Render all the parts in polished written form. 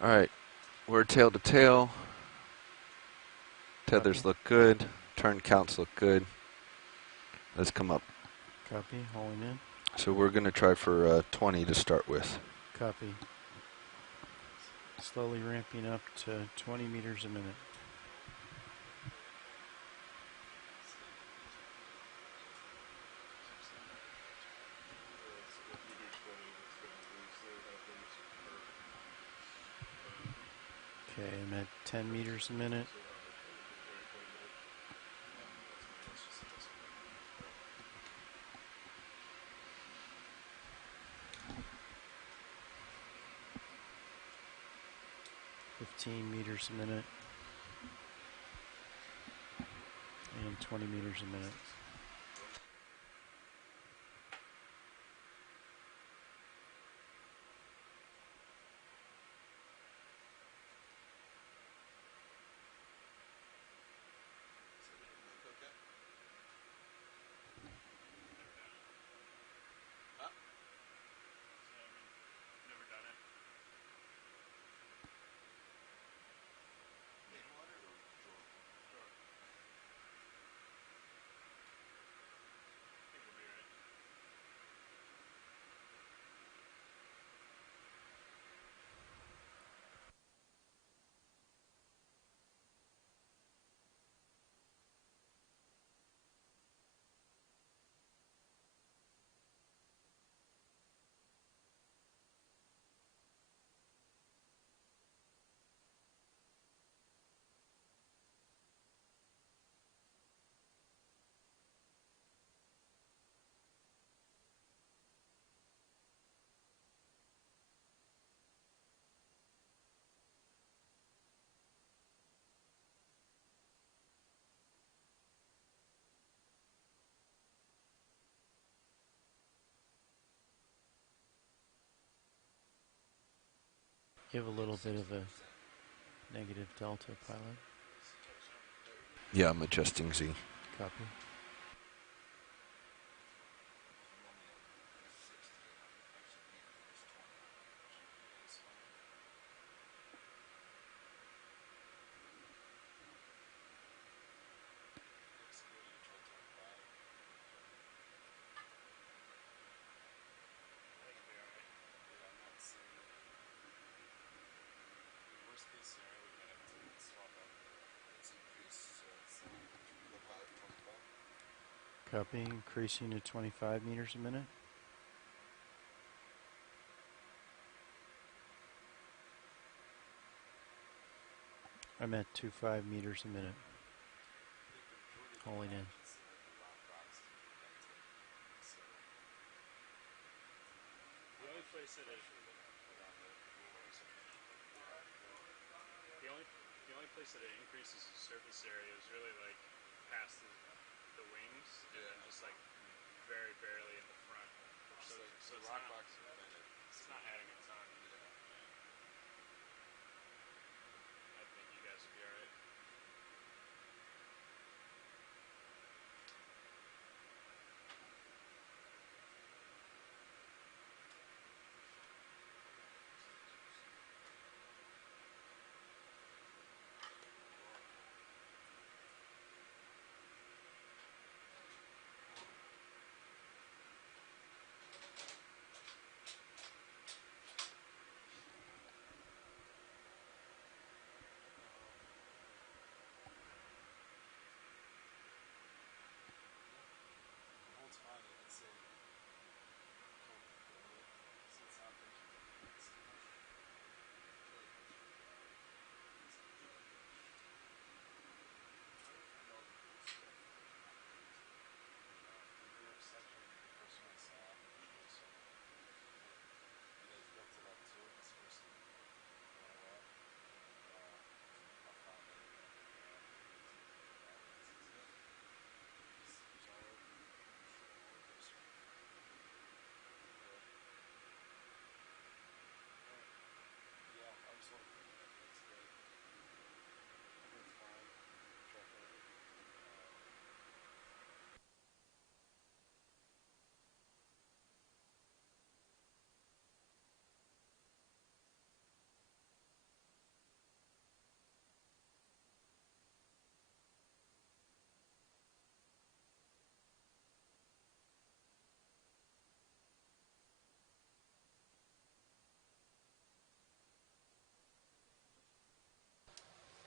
Alright, we're tail to tail. Tethers Copy. look good. Turn counts look good. Let's come up. Copy. Hauling in. So we're going to try for 20 to start with. Copy. Slowly ramping up to 20 meters a minute. Okay, I'm at 10 meters a minute. $15 meters a minute. And 20 meters a minute. Give a little bit of a negative delta, pilot. Yeah, I'm adjusting Z. Copy. Copy. Increasing to 25 meters a minute. I'm at 25 meters a minute. Hauling in. The only place that it increases the surface area is really like past the wings, and then just like very barely in the front. So it's not adding a ton. I think you guys will be alright.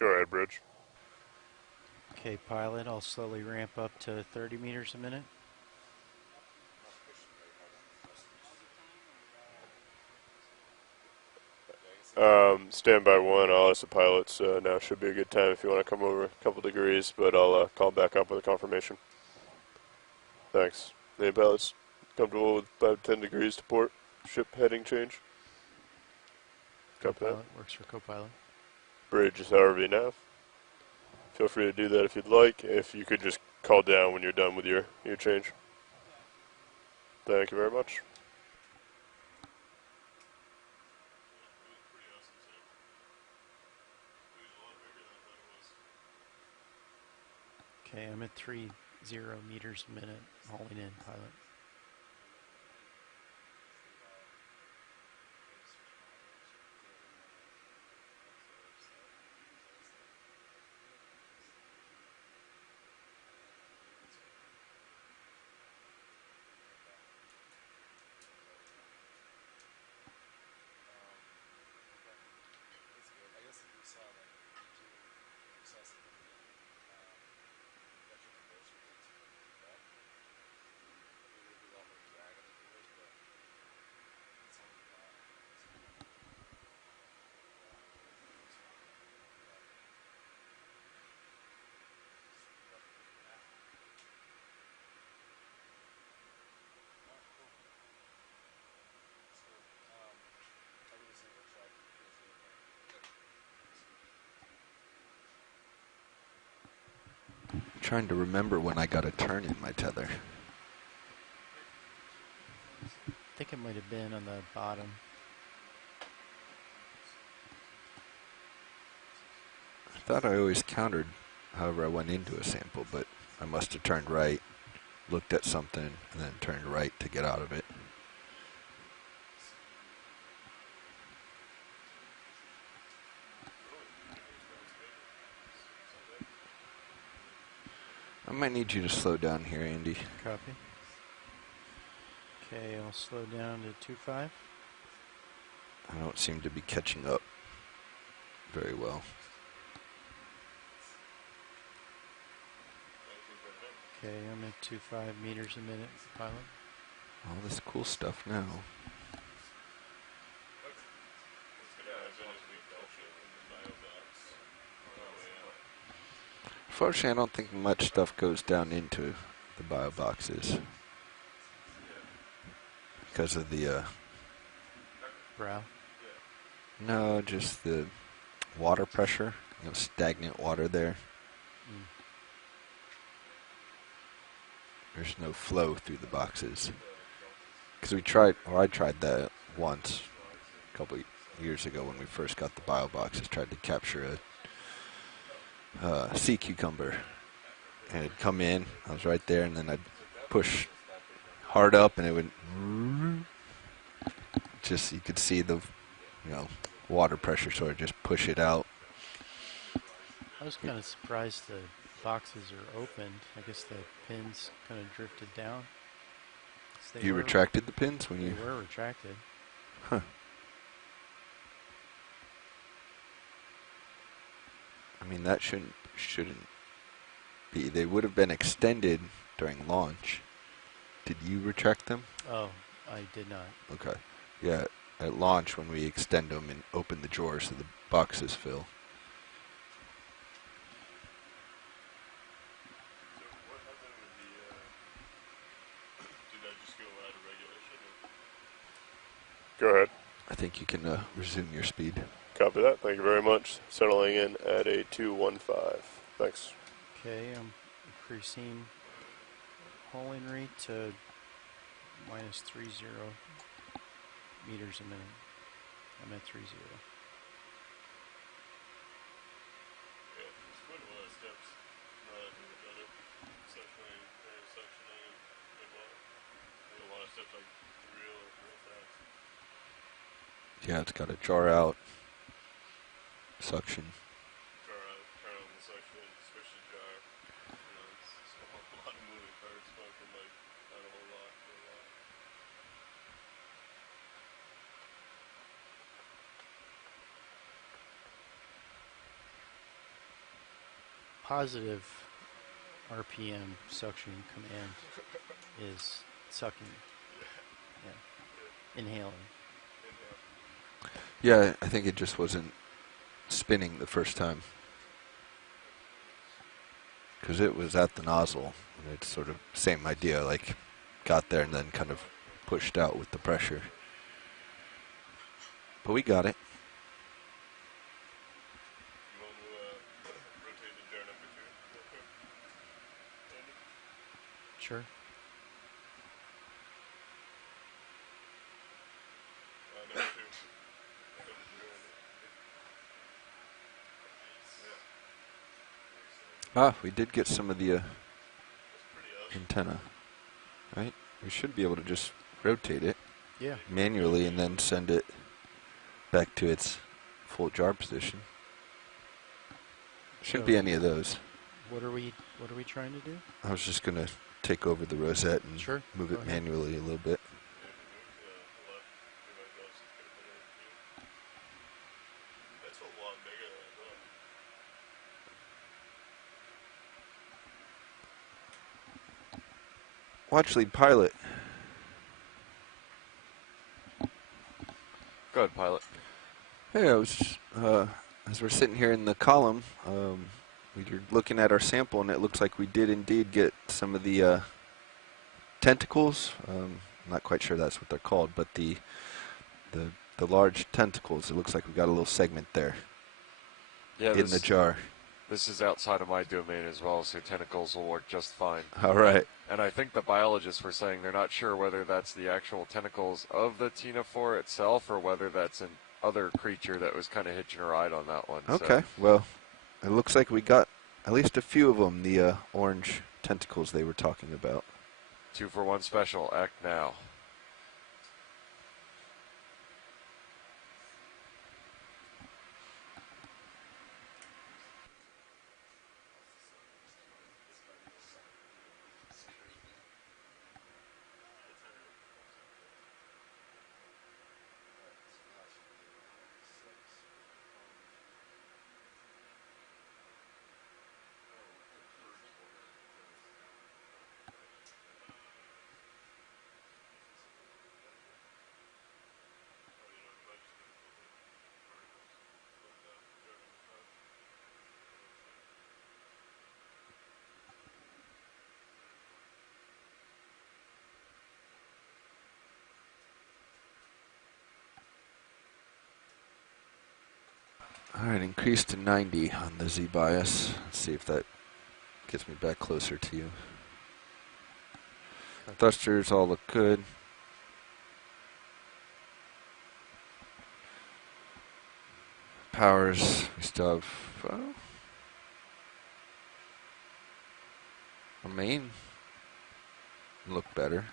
Go ahead, Bridge. Okay, pilot, I'll slowly ramp up to 30 meters a minute. Stand by one. I'll ask the pilots. Now should be a good time if you want to come over a couple degrees, but I'll call back up with a confirmation. Thanks. Any pilots comfortable with 5 to 10 degrees to port? Ship heading change? Copy that. Co-pilot works for co-pilot. Bridge is however you nav. Feel free to do that if you'd like. If you could just call down when you're done with your change. Thank you very much. Okay, I'm at 30 meters a minute, hauling in, pilot. Trying to remember when I got a turn in my tether. I think it might have been on the bottom. I thought I always countered however I went into a sample, but I must have turned right, looked at something, and then turned right to get out of it. I might need you to slow down here, Andy. Copy. Okay, I'll slow down to 2.5. I don't seem to be catching up very well. Okay, I'm at 2.5 meters a minute, pilot. All this cool stuff now. Fortunately, I don't think much stuff goes down into the bio boxes because of the Brow. no, just the water pressure. Stagnant water there. Mm. There's no flow through the boxes. Because I tried that once, a couple years ago when we first got the bio boxes. Tried to capture a sea cucumber, and it'd come in. I was right there, and then I'd push hard up, and it would just, you could see the, water pressure sort of just push it out. I was kind of surprised the boxes are opened. I guess the pins kind of drifted down. You retracted the pins when you? They were retracted. Huh. I mean, that shouldn't be. They would have been extended during launch. Did you retract them? Oh, I did not. Okay. Yeah, at launch when we extend them and open the drawer so the boxes fill. Go ahead. I think you can resume your speed. Copy that. Thank you very much. Settling in at a 215. Thanks. Okay, I'm increasing hauling rate to minus 30 meters a minute. I'm at 30. Yeah, it's got a jar out, suction. Jar out, turn on the suction, switch the jar. It's a lot of moving parts, but from not a whole lot to a lot. positive RPM suction command is sucking. Yeah. Inhaling. Yeah, I think it just wasn't spinning the first time. Because it was at the nozzle. And it's sort of same idea, like got there and then kind of pushed out with the pressure. But we got it. You want to rotate to jar number 2 real quick? Andy? Sure. Number 2. Ah, we did get some of the That's pretty awesome. antenna, right? We should be able to just rotate it Yeah. manually and then send it back to its full jar position. Shouldn't So be any of those. What are we trying to do? I was just going to take over the rosette and Sure. move Go it ahead. manually a little bit. That's a lot bigger than I thought. Watch lead pilot. Go ahead, pilot. Hey, I was as we're sitting here in the column, we were looking at our sample, and it looks like we did indeed get some of the tentacles. I'm not quite sure that's what they're called, but the large tentacles. It looks like we got a little segment there Yeah, in the jar. This is outside of my domain as well, so tentacles will work just fine. All right. And I think the biologists were saying they're not sure whether that's the actual tentacles of the ctenophore itself or whether that's an other creature that was kind of hitching a ride on that one. Okay. So. Well, it looks like we got at least a few of them. The orange tentacles they were talking about. 2-for-1 special. Act now. All right, increase to 90 on the Z bias. Let's see if that gets me back closer to you. Thrusters all look good. Powers, we still have our main look better.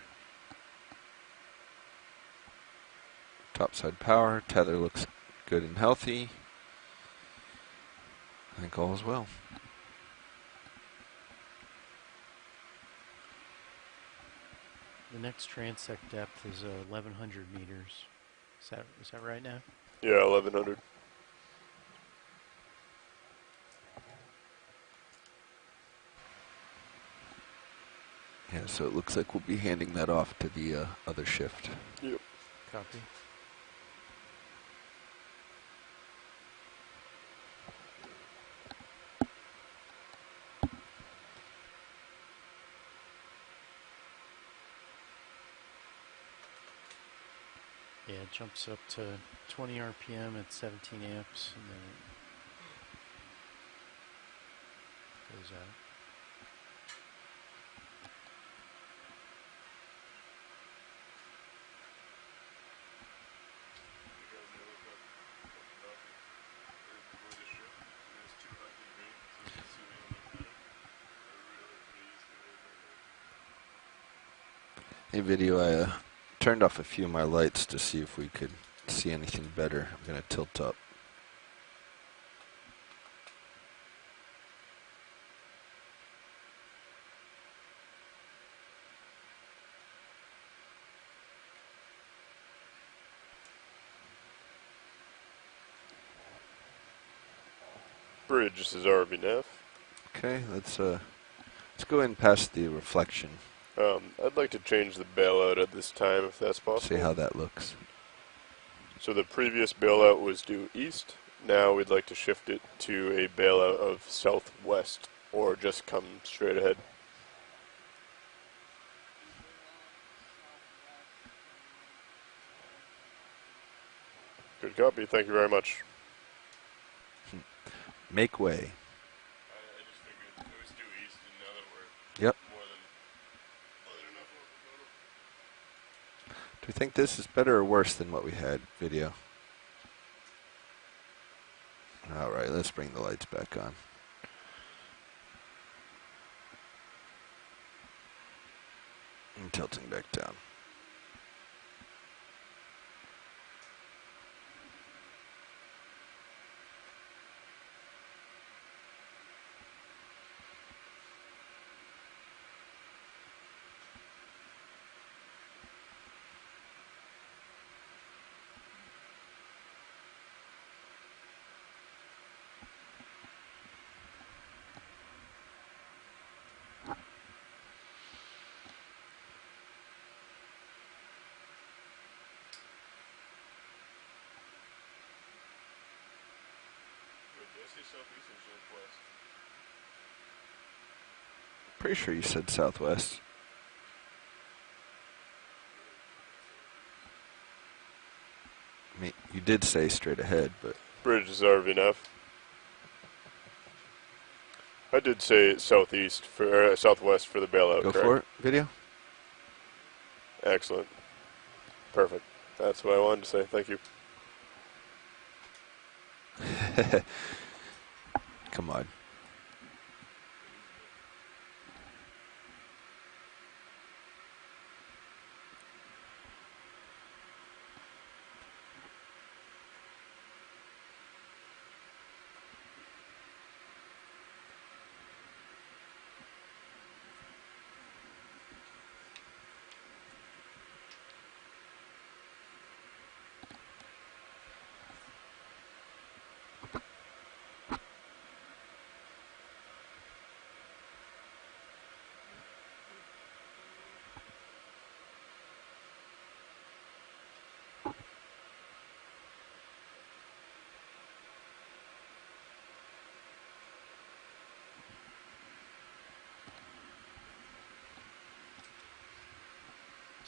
Topside power, tether looks good and healthy. I think all is well. The next transect depth is 1,100 meters. Is that right now? Yeah, 1100. Yeah, so it looks like we'll be handing that off to the other shift. Yep. Copy. Yeah, it jumps up to 20 RPM at 17 amps, and then it goes out. Hey, video, I turned off a few of my lights to see if we could see anything better. I'm going to tilt up. Bridge, this is ROV nav. Okay, let's go in past the reflection. I'd like to change the bailout at this time, if that's possible. See how that looks. So the previous bailout was due east. Now we'd like to shift it to a bailout of southwest, or just come straight ahead. Good copy. Thank you very much. Make way. I just figured it was due east, and now that we're Yep. more than enough. Do we think this is better or worse than what we had video? All right, let's bring the lights back on. And tilting back down. Did I say southeast or southwest? Pretty sure you said southwest. I mean, you did say straight ahead, but Bridge is RVNF. I did say southeast for southwest for the bailout. go correct? for it, video. Excellent. Perfect. That's what I wanted to say. Thank you. Come on.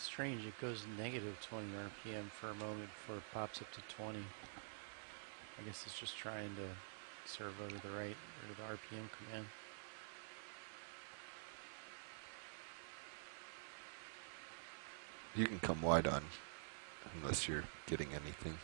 Strange, it goes negative 20 RPM for a moment before it pops up to 20. I guess it's just trying to serve over the right or the RPM command. You can come wide on, unless you're getting anything.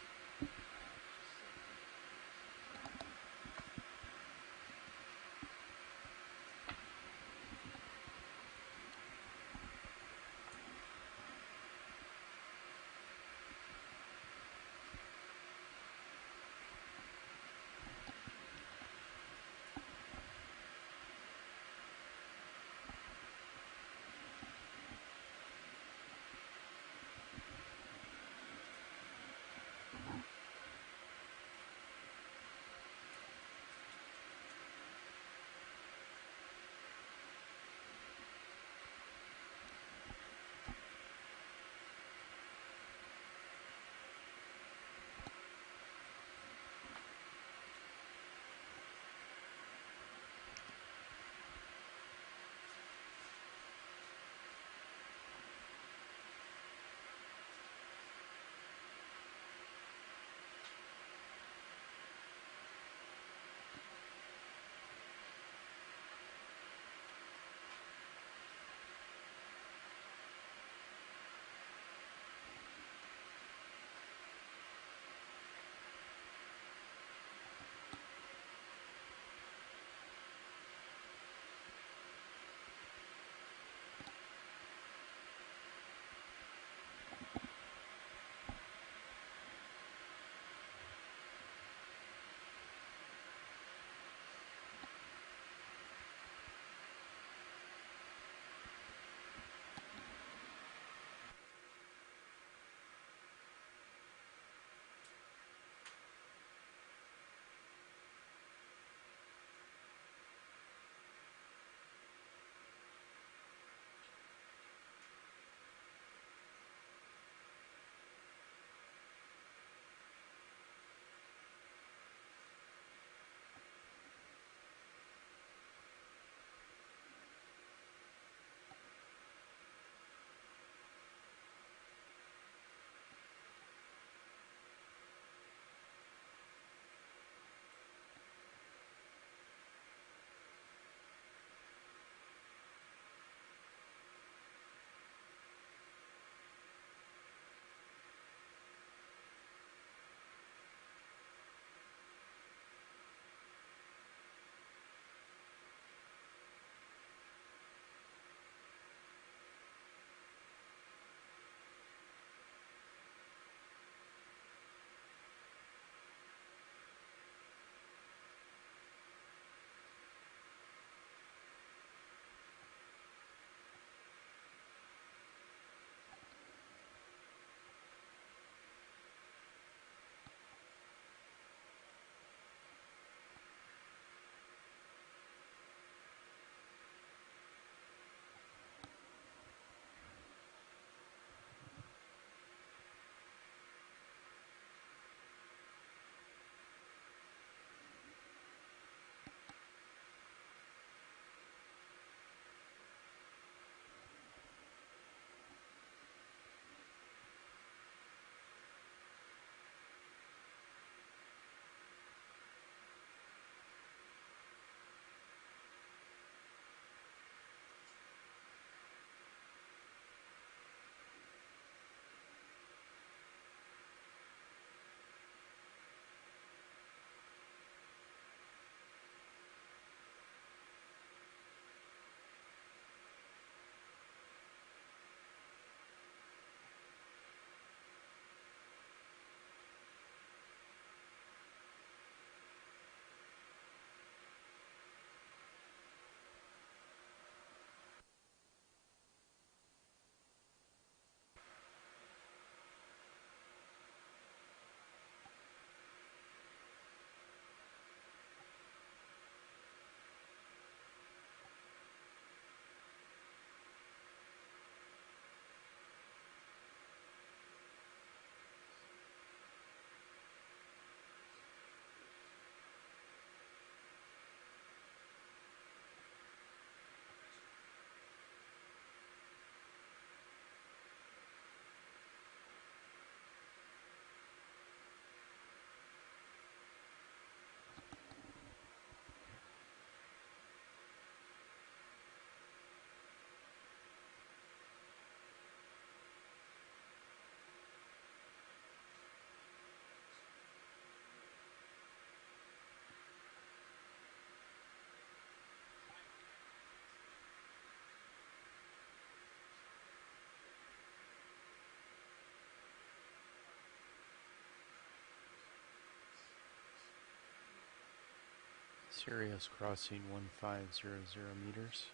Sirius crossing 1500 meters.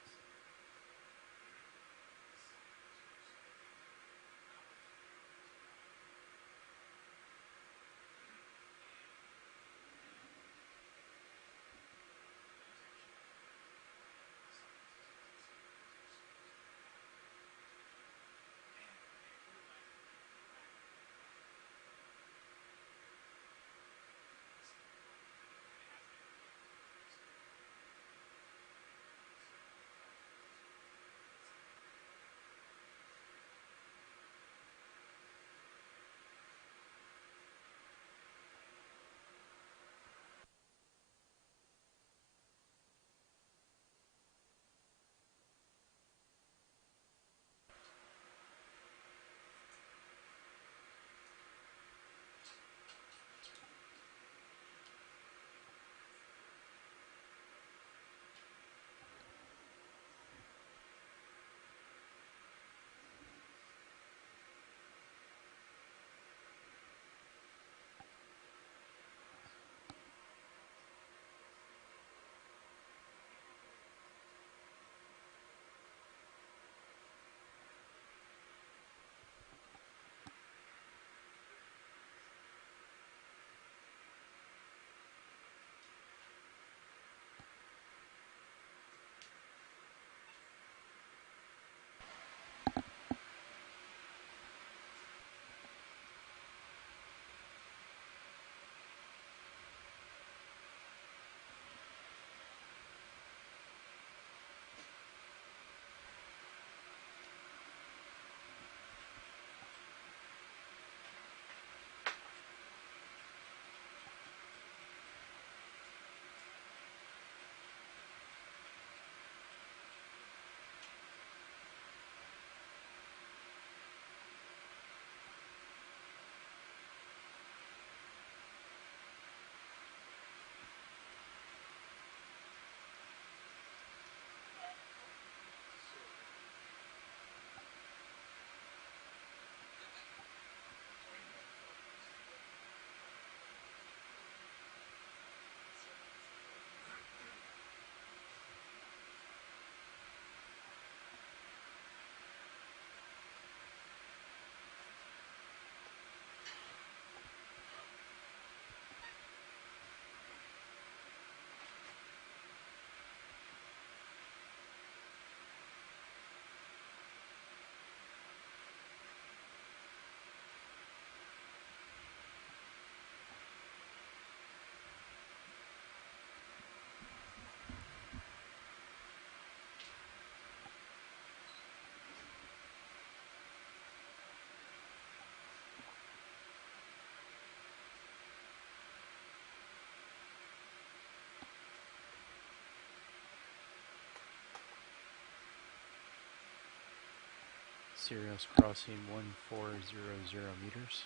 Sirius crossing 1400 meters.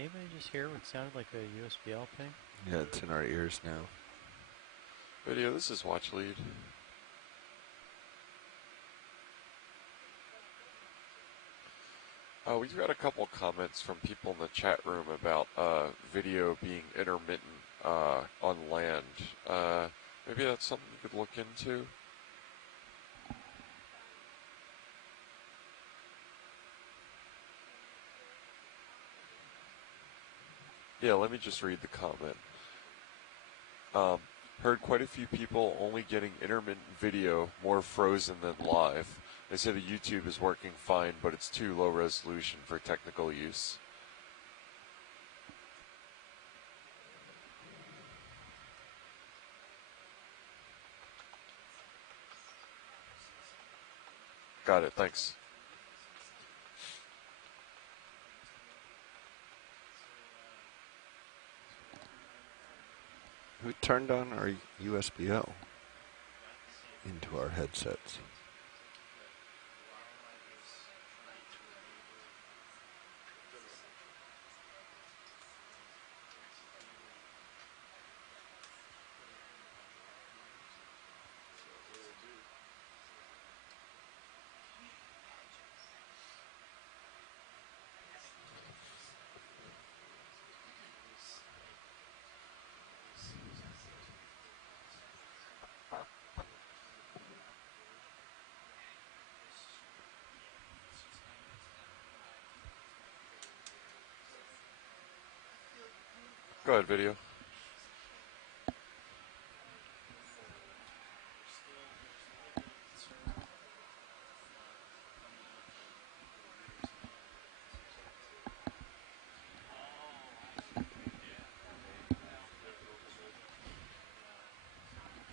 anybody just hear what sounded like a USBL ping? Yeah, it's in our ears now. Video, this is Watch Lead. We've got a couple comments from people in the chat room about video being intermittent on land. Maybe that's something you could look into. Yeah, let me just read the comment. Heard quite a few people only getting intermittent video, more frozen than live. They say the YouTube is working fine, but it's too low resolution for technical use. Got it, thanks. Who turned on our USBL into our headsets? Go ahead, video.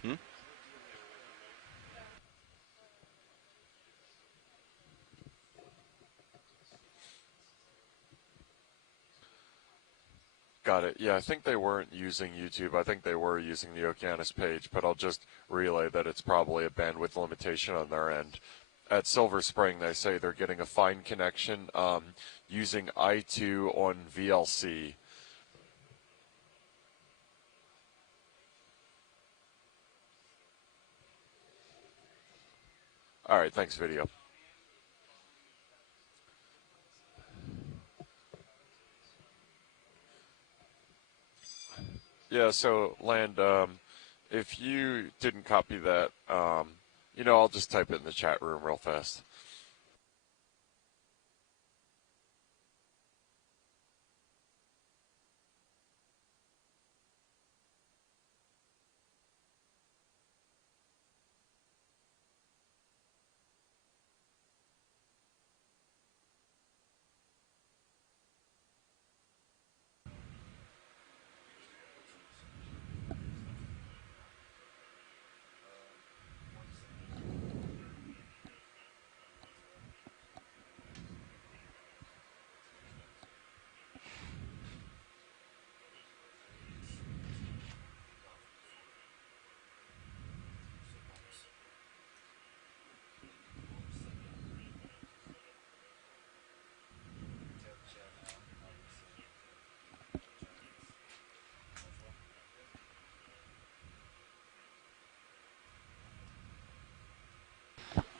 Hmm? Got it. Yeah, I think they weren't using YouTube. I think they were using the Okeanos page, but I'll just relay that it's probably a bandwidth limitation on their end. At Silver Spring, they say they're getting a fine connection using I2 on VLC. All right, thanks, video. Yeah, so Land, if you didn't copy that, I'll just type it in the chat room real fast.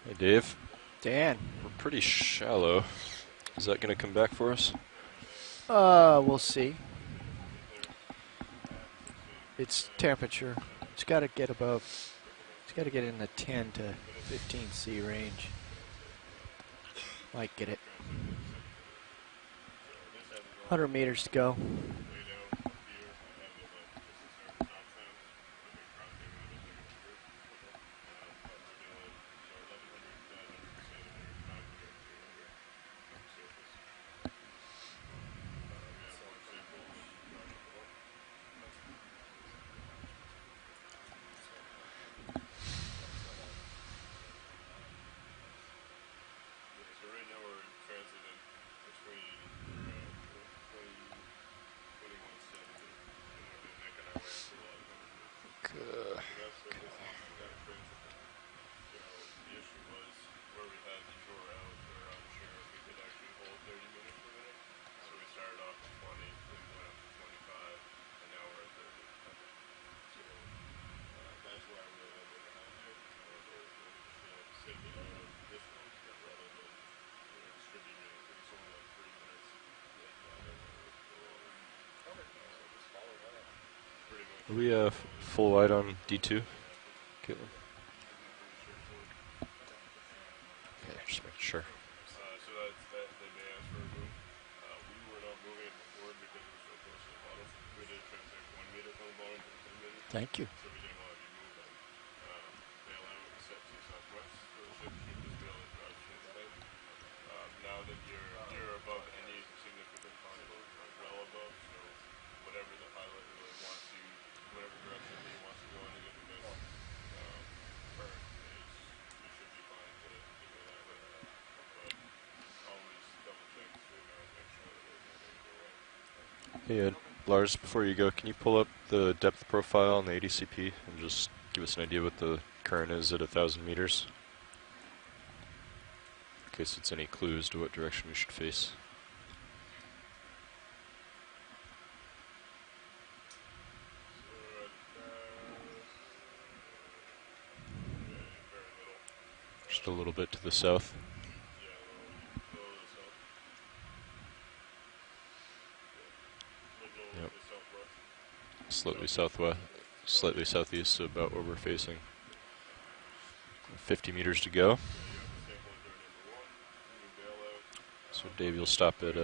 Hey, Dave. Dan. We're pretty shallow. Is that going to come back for us? We'll see. It's temperature. It's got to get above. It's got to get in the 10 to 15 C range. Might get it. 100 meters to go. we full wide on D2? Caitlin? Okay, just making sure. So that's that they may ask for a boom. We were not moving it before because it was so close to the bottom. We did transect 1 meter from the bottom to the 10 meter. Thank you. So we didn't want to be moving. Bailout set to southwest, so the ship keep this bail that drives through the head. Now that you're above any significant contour, like well above, so whatever the pilot really wants you, whatever direction he wants to go in a given miss, current is you should be fine to go that way. But always double check the signal and make sure that there's nothing in your way. Hey Lars, before you go, can you pull up the depth profile on the ADCP and just give us an idea what the current is at 1,000 meters? In case it's any clues to what direction we should face. Just a little bit to the south. Yeah, a little to the south. Yep. To the southwest. Slightly southwest, slightly southeast, so about where we're facing. 50 meters to go. So Dave, you'll stop at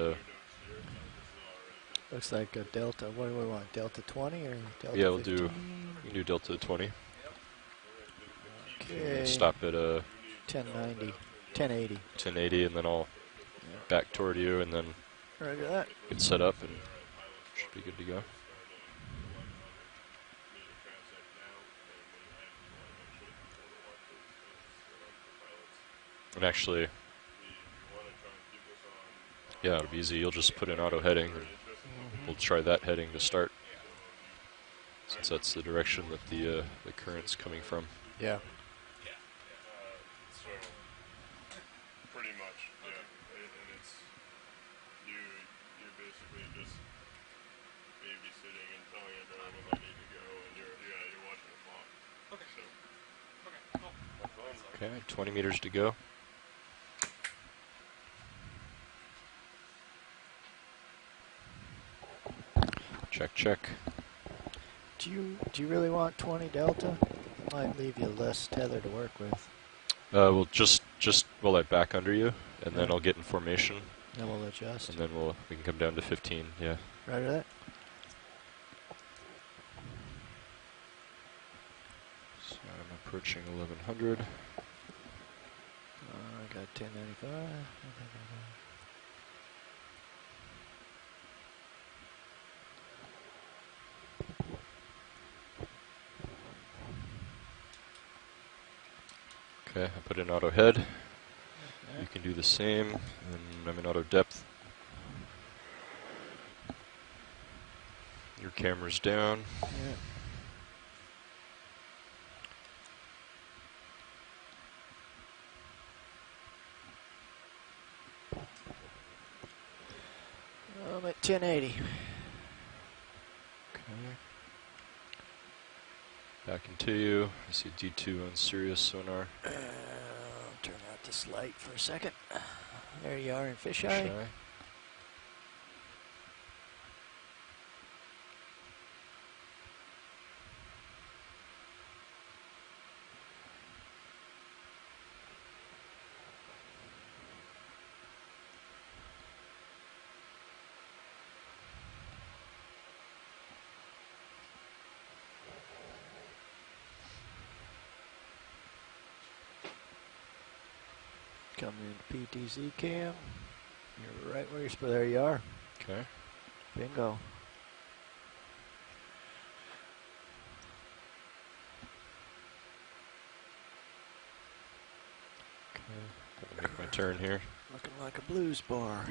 Looks like a delta. What do we want? Delta 20 or delta yeah, we'll 15? do. We can do delta 20. Okay. Stop at 1090, 1080. 1080, and then I'll back toward you, and then Roger that. get set up, and should be good to go. And actually, yeah, it'll be easy. You'll just put in auto heading, and we'll try that heading to start, since that's the direction that the current's coming from. Yeah. So, pretty much, yeah. And it's, you're basically just babysitting and telling everyone when they need to go, and you're watching the clock. Okay. So, Okay, 20 meters to go. Check, check. Do you really want 20 delta? Might leave you less tether to work with. We'll just will I back under you, and then Yeah. I'll get in formation, Then we'll adjust. and then we can come down to 15. Yeah. Roger that. So I'm approaching 1100. I got 1095. Okay, I put in auto head. You can do the same, and I'm in auto depth. Your camera's down. Yeah. I'm at 1080. Okay. Back into you. I see D2 on Sirius sonar. I'll turn out this light for a second. There you are in fisheye. Fisheye. Coming into PTZ cam. You're right where you're supposed. There you are. Okay. Bingo. Okay. Make my turn here. Looking like a blues bar.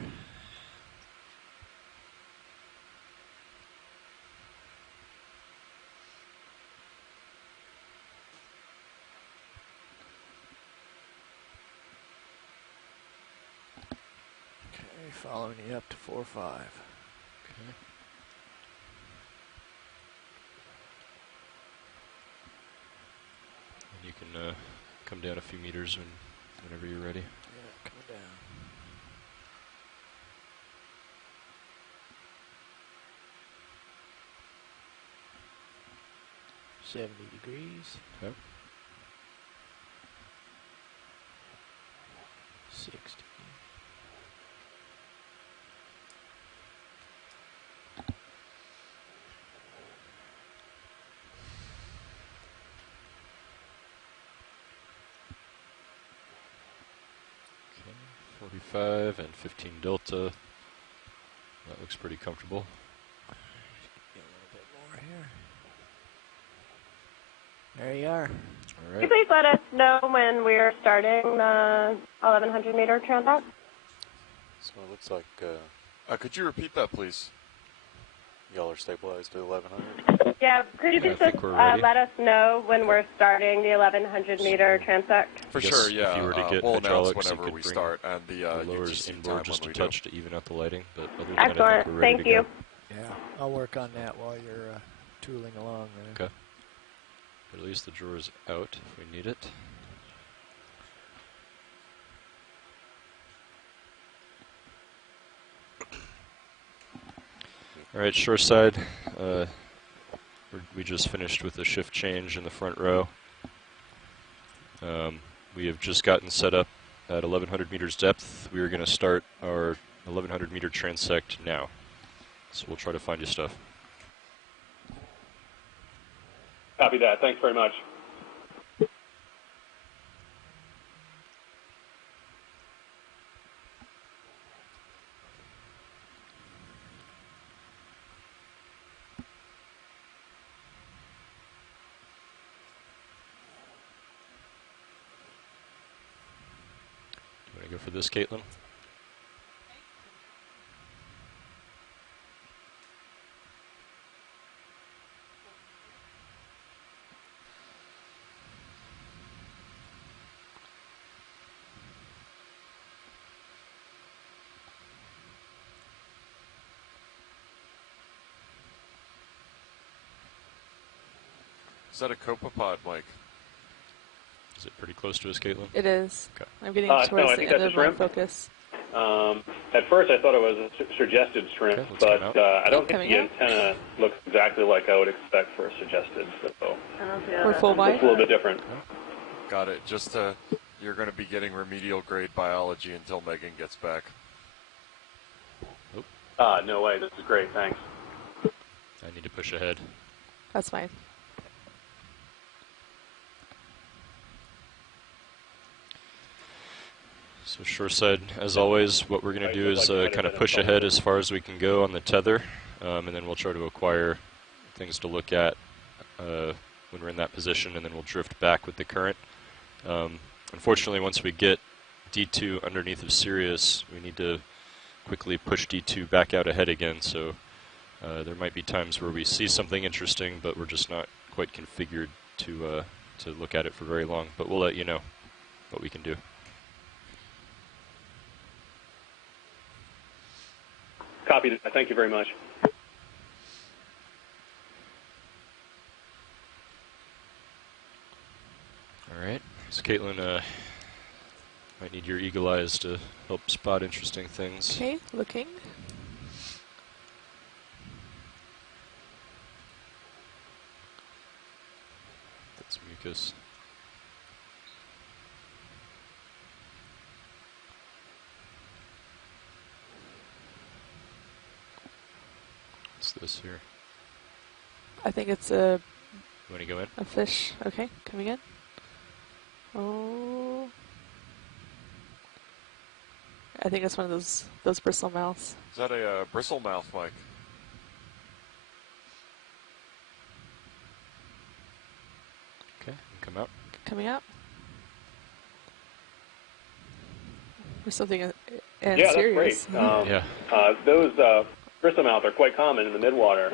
Okay, following you up to 4-5. Okay. And you can come down a few meters whenever you're ready. Yeah, coming down. 70 degrees. Okay. 60. Okay, 45 and 15 delta. That looks pretty comfortable. Get a little bit more here. There you are. All Could you right. please let us know when we are starting the 1100 meter transect? So it looks like Could you repeat that, please? y'all are stabilized to 1100. Yeah, could you Yeah, I please think just we're ready. let us know when we're starting the 1100 meter transect? For I guess sure, if yeah. you were to get we'll announce hydraulics, you whenever could we bring start, and the the lowers UTC time inboard just when a we touch to even out the lighting, but other than Excellent. that, I think we're ready Thank to you. go. Yeah, I'll work on that while you're tooling along there. Okay. Release the drawers out if we need it. All right, shore side. We just finished with the shift change in the front row. We have just gotten set up at 1100 meters depth. We are going to start our 1100 meter transect now. So we'll try to find you stuff. Copy that. Thanks very much. You want to go for this, Caitlin? Is that a copepod, Mike? Is it pretty close to us, Caitlin? It is. Okay. I'm getting No, towards I the think end that's a of my shrimp. focus. At first, I thought it was a suggested shrimp, Okay, let's come out. but I don't think Coming the out. antenna looks exactly like I would expect for a suggested. So We're full it's wide. a little bit different. Got it. Just you're going to be getting remedial grade biology until Megan gets back. No way. This is great. Thanks. I need to push ahead. That's fine. So shore side, as always, what we're going to do is kind of push ahead as far as we can go on the tether, and then we'll try to acquire things to look at when we're in that position, and then we'll drift back with the current. Unfortunately, once we get D2 underneath of Sirius, we need to quickly push D2 back out ahead again, so there might be times where we see something interesting, but we're just not quite configured to look at it for very long, but we'll let you know what we can do. Copy that. Thank you very much. All right, so Caitlin, might need your eagle eyes to help spot interesting things. Okay, looking. That's mucus. What's this here? I think it's a You want to go in? fish. Okay, coming in. Oh. I think it's one of those bristle mouths. Is that a bristle mouth, Mike? Okay, come out. Coming out. Or something Yeah, that's serious. great. Yeah. Those bristlemouth are quite common in the midwater,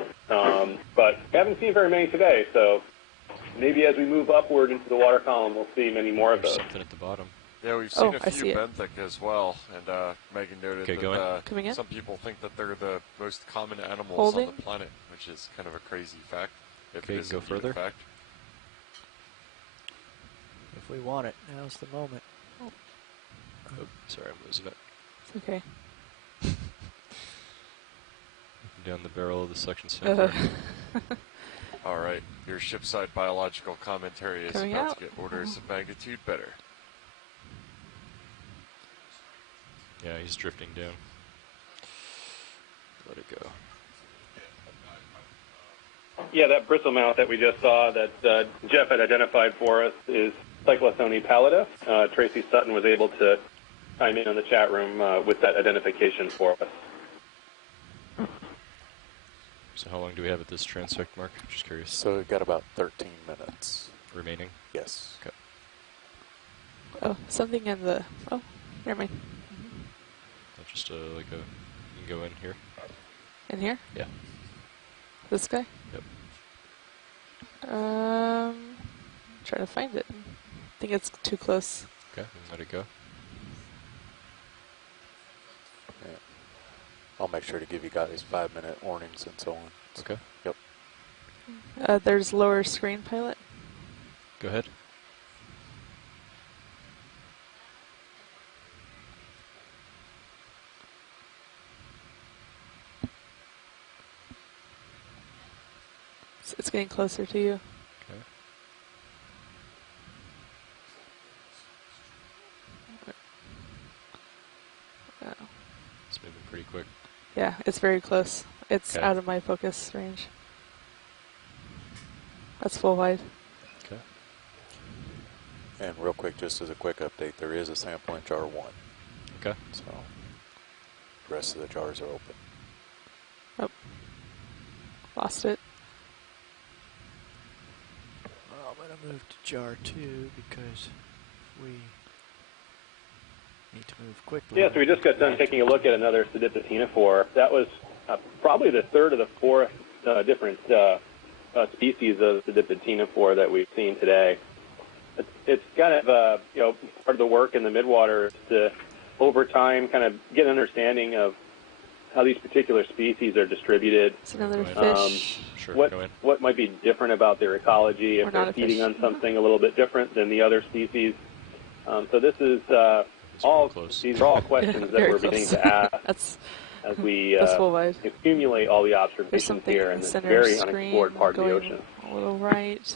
but we haven't seen very many today. So maybe as we move upward into the water column, we'll see many more of There's those. something at the bottom. Yeah, we've seen Oh, a I few see it. benthic as well, and Megan noted Okay, that go in. Coming in. some people think that they're the most common animals Holding. on the planet, which is kind of a crazy fact. If Okay, it is go indeed a further. fact. If we want it, now's the moment. Oh, sorry, I'm losing it. Okay. Down the barrel of the suction sampler. All right, your shipside biological commentary is Coming about out. to get orders of magnitude better. Yeah, he's drifting down. Let it go. Yeah, that bristle mount that we just saw that Jeff had identified for us is Cyclosone pallida. Tracy Sutton was able to chime in the chat room with that identification for us. So how long do we have at this transect, Mark? Just curious. So we've got about 13 minutes. Remaining? Yes. Okay. Oh, something in the. Oh, never mind. That's just like a. You can go in here. In here? Yeah. This guy? Yep. Try to find it. I think it's too close. Okay, let it go. Yeah. I'll make sure to give you guys 5-minute warnings and so on. Okay. Yep. There's lower screen pilot. Go ahead. It's getting closer to you. Okay. Oh. It's moving pretty quick. Yeah, it's very close. It's Okay. out of my focus range. That's full wide. Okay. And real quick, just as a quick update, there is a sample in jar 1. Okay. So the rest of the jars are open. Oh. Lost it. Well, I'm going to move to jar 2 because we need to move quickly. Yeah, so we just got done taking a look at another Sediptotenophore. That was probably the third of the fourth different species of Sediptotenophore that we've seen today. It's kind of part of the work in the midwater is to, over time, kind of get an understanding of how these particular species are distributed. It's another Go fish. Sure, go in. What might be different about their ecology Or if not they're a feeding fish. on something a little bit different than the other species. So this is It's all real close. these are all questions that Very we're beginning close. to ask That's as we full wide. accumulate all the There's observations something here in in the this center very screen unexplored part of the going ocean. a little right.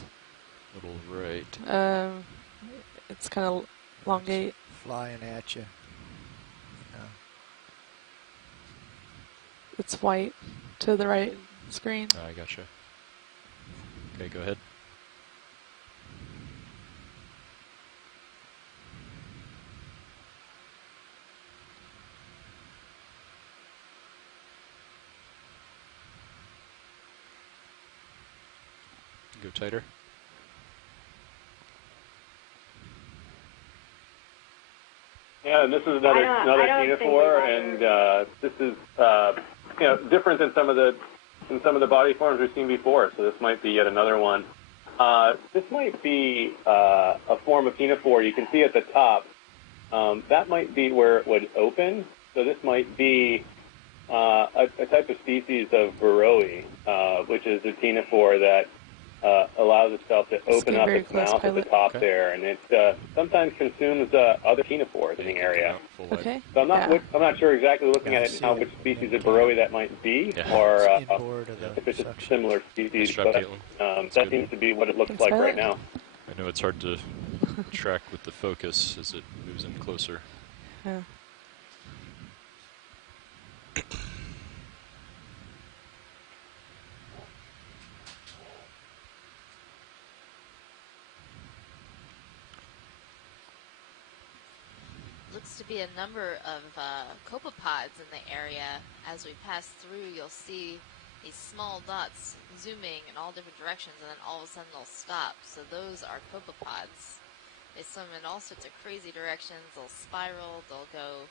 Little right. It's kind of elongate. Flying at you. It's white to the right screen. I gotcha. Okay, go ahead. Go tighter. Yeah, and this is another I don't think ctenophore, we and this is different than some of the body forms we've seen before. So this might be yet another one. This might be a form of ctenophore. You can see at the top that might be where it would open. So this might be a type of species of Varroa, which is a ctenophore that allows itself to open up very its close, mouth at the pilot. top Okay. there, and it sometimes consumes other ctenophores in the area. Full wide. Okay. So I'm Yeah. not sure exactly looking Yeah, at I it see now it. which species of Yeah. Varroa that might be, Yeah. or It's inboard of the if it's a suction. similar Nice species. job, But Caitlin. That's that good. seems to be what it looks Thanks, like pilot. right now. I know it's hard to track with the focus as it moves in closer. Yeah. Looks to be a number of copepods in the area. As we pass through, you'll see these small dots zooming in all different directions, and then all of a sudden they'll stop. So those are copepods. They swim in all sorts of crazy directions. They'll spiral. They'll go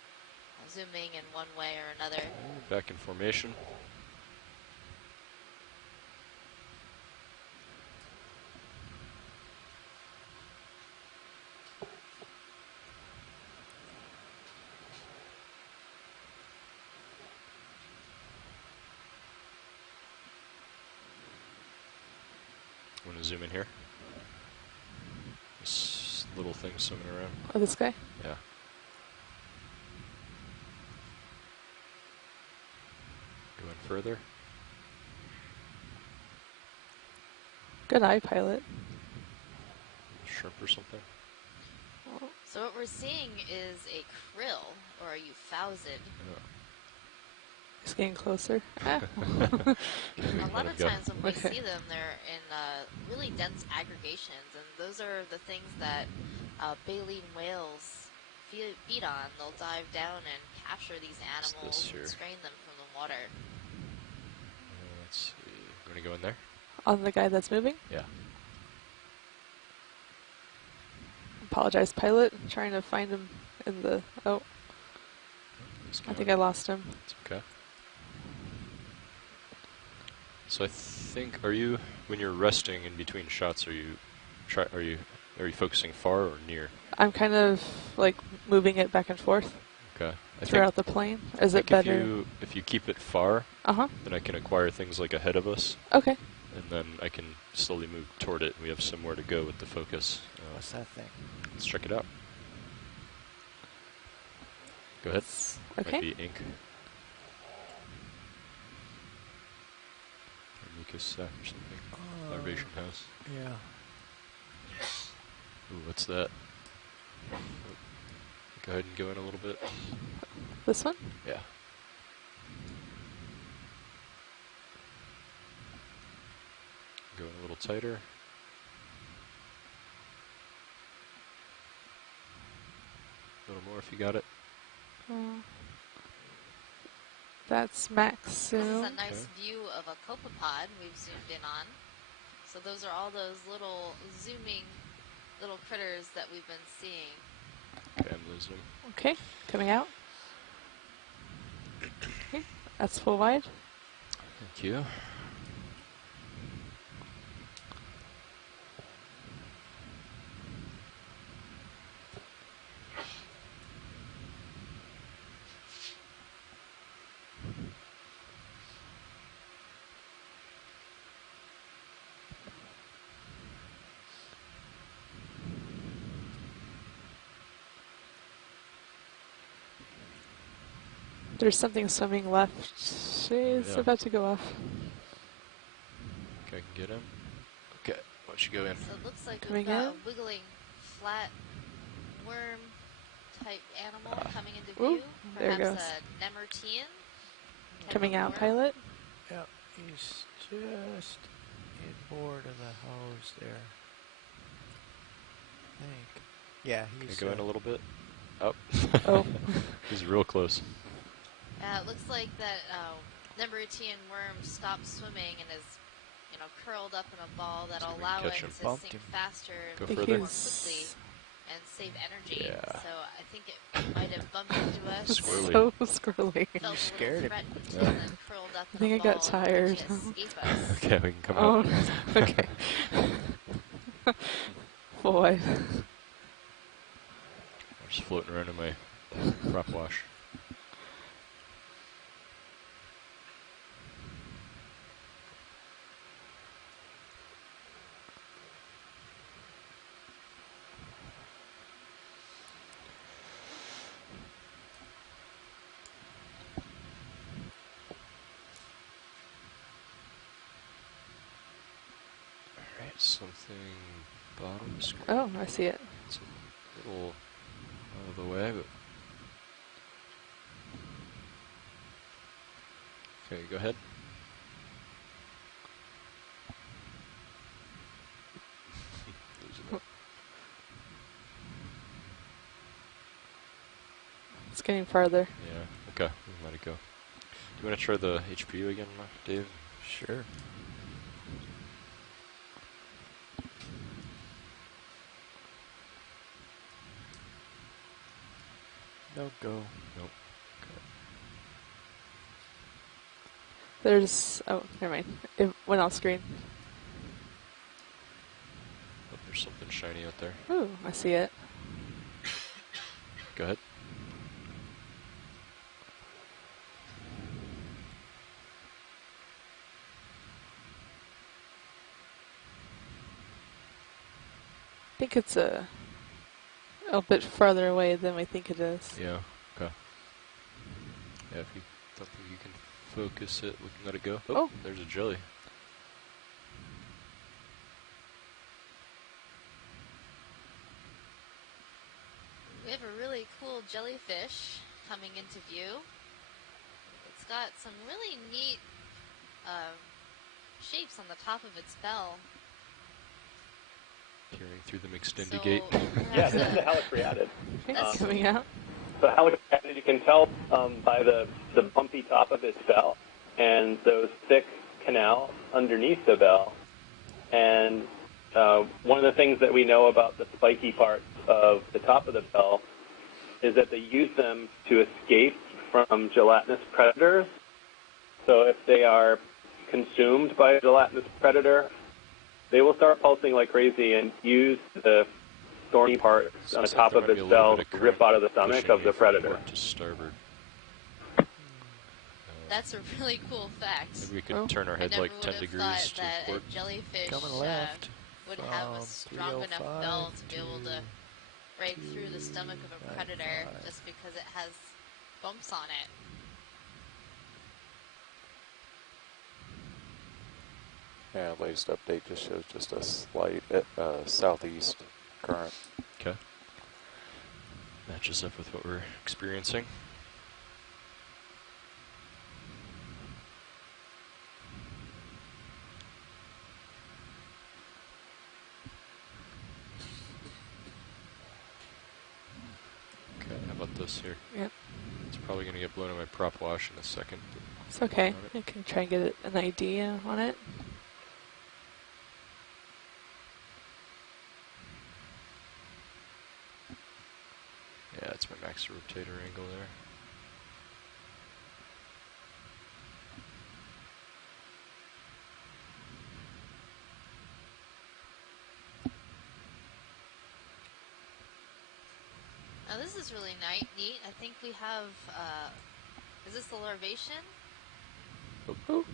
zooming in one way or another. Back in formation. Want to zoom in here? This little thing swimming around. Oh, this guy? Yeah. Going further. Good eye, pilot. Shrimp or something. So what we're seeing is a krill, or a euphausid. It's getting closer. Ah. A lot of times when we Okay. see them, they're in really dense aggregations, and those are the things that baleen whales feed on. They'll dive down and capture these animals and strain them from the water. Let's see. You want to go in there? On the guy that's moving? Yeah. Apologize, pilot. I'm trying to find him in the... Oh. I think I lost him. It's okay. So I think, are you, when you're resting in between shots, are you focusing far or near? I'm kind of like moving it back and forth. Okay. Throughout the plane. Is it better? If you keep it far, then I can acquire things like ahead of us. Okay. And then I can slowly move toward it. We have somewhere to go with the focus. What's that thing? Let's check it out. Go ahead. Okay. Might be ink. Mucus sac or something. Larvation house. Yeah. Ooh, what's that? Oh. Go ahead and go in a little bit. This one? Yeah. Go in a little tighter. A little more if you got it. That's maximum. This is a nice view of a copepod we've zoomed in on. So those are all those little zooming little critters that we've been seeing. Okay, I'm losing them. Okay, coming out. Okay, that's full wide. Thank you. There's something swimming left. It's about to go off. Okay, I can get him. Okay, why don't you go in? So it looks like Coming we've got in? a wiggling flat worm type animal coming into Ooh, view. there it Perhaps goes. a nemertean. Coming out, pilot. Yep, he's just inboard of the hose there. I think. Yeah, he's Can I go in a little bit? Oh. Oh. He's real close. It looks like that nemertean worm stopped swimming and is, curled up in a ball that'll allow it catch him. to sink faster Go and further. more quickly and save energy. Yeah. So I think it might have bumped into us. Squirrely. So squirrely. Felt scared a him. little threatened and then curled up I think in I a got ball tired. to escape us. Okay, we can come Oh, out. okay. Full wide. I'm just floating around in my prop wash. Alright, something bottom screen. Oh, I see it. It's a little out of the way, but... Okay, go ahead. Losing it. It's getting farther. Yeah, okay, we can let it go. Do you want to try the HPU again, Dave? Sure. No go. Nope. There's... Oh, never mind. It went off screen. Oh, there's something shiny out there. Ooh, I see it. Go ahead. I think it's a bit farther away than we think it is. Yeah, okay. Yeah, if you don't think you can focus it, we can let it go. Oh, there's a jelly. really cool jellyfish coming into view. It's got some really neat shapes on the top of its bell. Peering through the mixed So indicate. Yeah, this is the Helicreatid. It's coming out. So Helicreatid, you can tell by the bumpy top of its bell and those thick canals underneath the bell. And one of the things that we know about the spiky parts of the top of the bell is that they use them to escape from gelatinous predators. So if they are consumed by a gelatinous predator, they will start pulsing like crazy and use the thorny parts on the top of its bell to rip out of the stomach of the predator. To starboard. That's a really cool fact. Maybe we could turn our head like 10 degrees to that port. a jellyfish Coming left would have a strong enough bell to be able to break through the stomach of a predator just because it has bumps on it. Yeah, latest update just shows just a slight southeast current. Okay. Matches up with what we're experiencing. Okay, how about this here? Yep. It's probably going to get blown in my prop wash in a second. It's okay. I can try and get an idea on it. Yeah, that's my max rotator angle there. Now this is really neat. I think we have, is this the larvation? Ooh.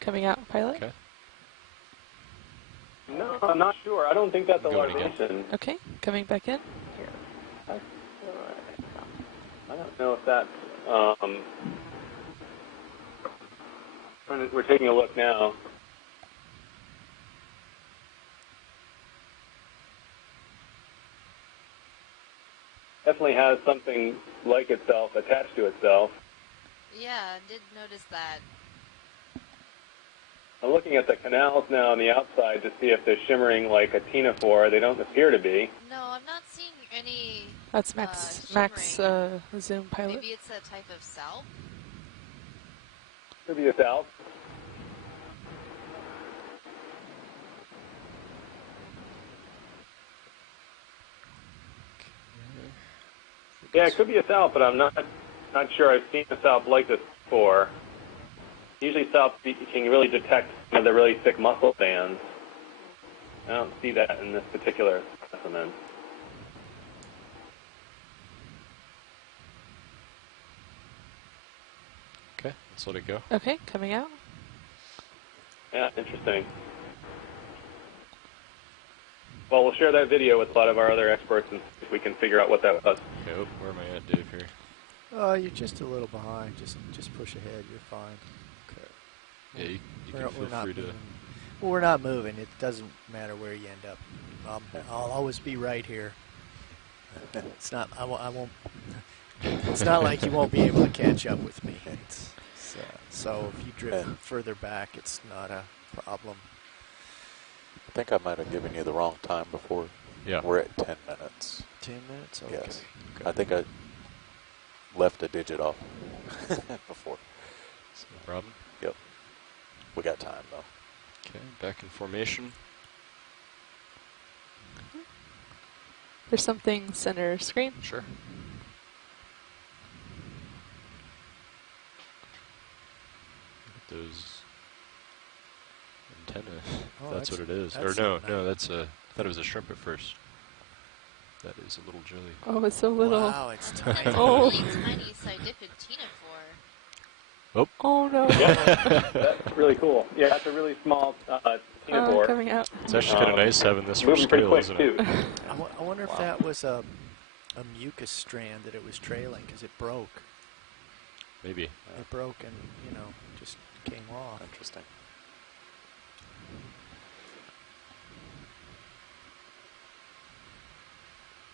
Coming out, pilot. Okay. No, I'm not sure. I don't think that's a Going again. larvation. Okay, coming back in. I don't know if that's... we're taking a look now. Definitely has something like itself attached to itself. Yeah, I did notice that. I'm looking at the canals now on the outside to see if they're shimmering like a ctenophore. They don't appear to be. No, I'm not seeing any. That's Max zoom pilot. Maybe it's a type of salp. Could be a salp. Yeah, it could be a salp, but I'm not sure I've seen a salp like this before. Usually salps you can really detect some of the really thick muscle bands. I don't see that in this particular specimen. Okay, let's let it go. Okay, coming out. Yeah, interesting. Well, we'll share that video with a lot of our other experts and see if we can figure out what that was. Okay, oh, where am I at, Dave, here? You're just a little behind. Just push ahead. You're fine. Okay. Yeah, you can feel free to... Well, we're not moving. It doesn't matter where you end up. I'll always be right here. It's not. I won't. It's not like you won't be able to catch up with me. So if you drift further back, it's not a problem. I think I might have given you the wrong time before. Yeah. We're at 10 minutes. 10 minutes? Okay. Yes. Okay. I think I left a digit off before. No problem. Yep. We got time, though. Okay, back in formation. There's something center screen. Sure. Those antenna. Oh, that's what it is. Or that's no, nice. no, that's a. I thought it was a shrimp at first. That is a little jelly. Oh, it's so little. Wow, it's tiny. It's a Oh. really tiny sidipid ctenophore. Oh no. Yeah, that's really cool. Yeah, that's a really small ctenophore. Coming out. It's actually kind of nice having this for Moving pretty scale, quick, isn't too. it? I wonder if that was a mucus strand that it was trailing because it broke. Maybe. It broke and, just came off. Interesting.